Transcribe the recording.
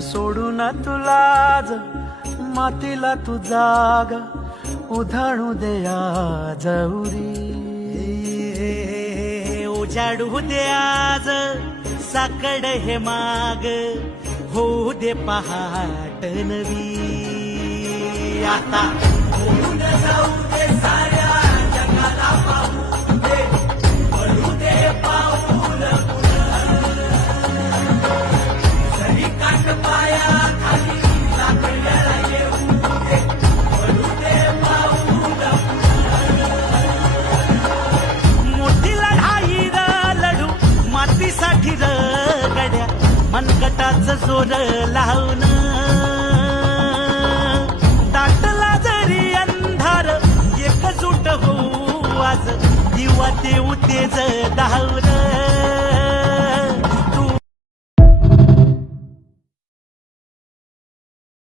सोडून तुलाज मातीला तू जाग उधाणू दे आज उरी. उजाडू दे आज साकड हे माग होऊ दे पहाट नवी. आता होऊन जाऊ दे साऱ्या जगाला पाहू दे पडू दे पाऊल जरी काट पाया खाली लाकड्याला येऊ दे पडू दे पाऊल. मोठी लढाई लढू मातीसाठी गड्या मनगटाच जोर लावून. दाटला जरी अंधार एकजूट होऊ आज दिवा देऊ तेज धावून.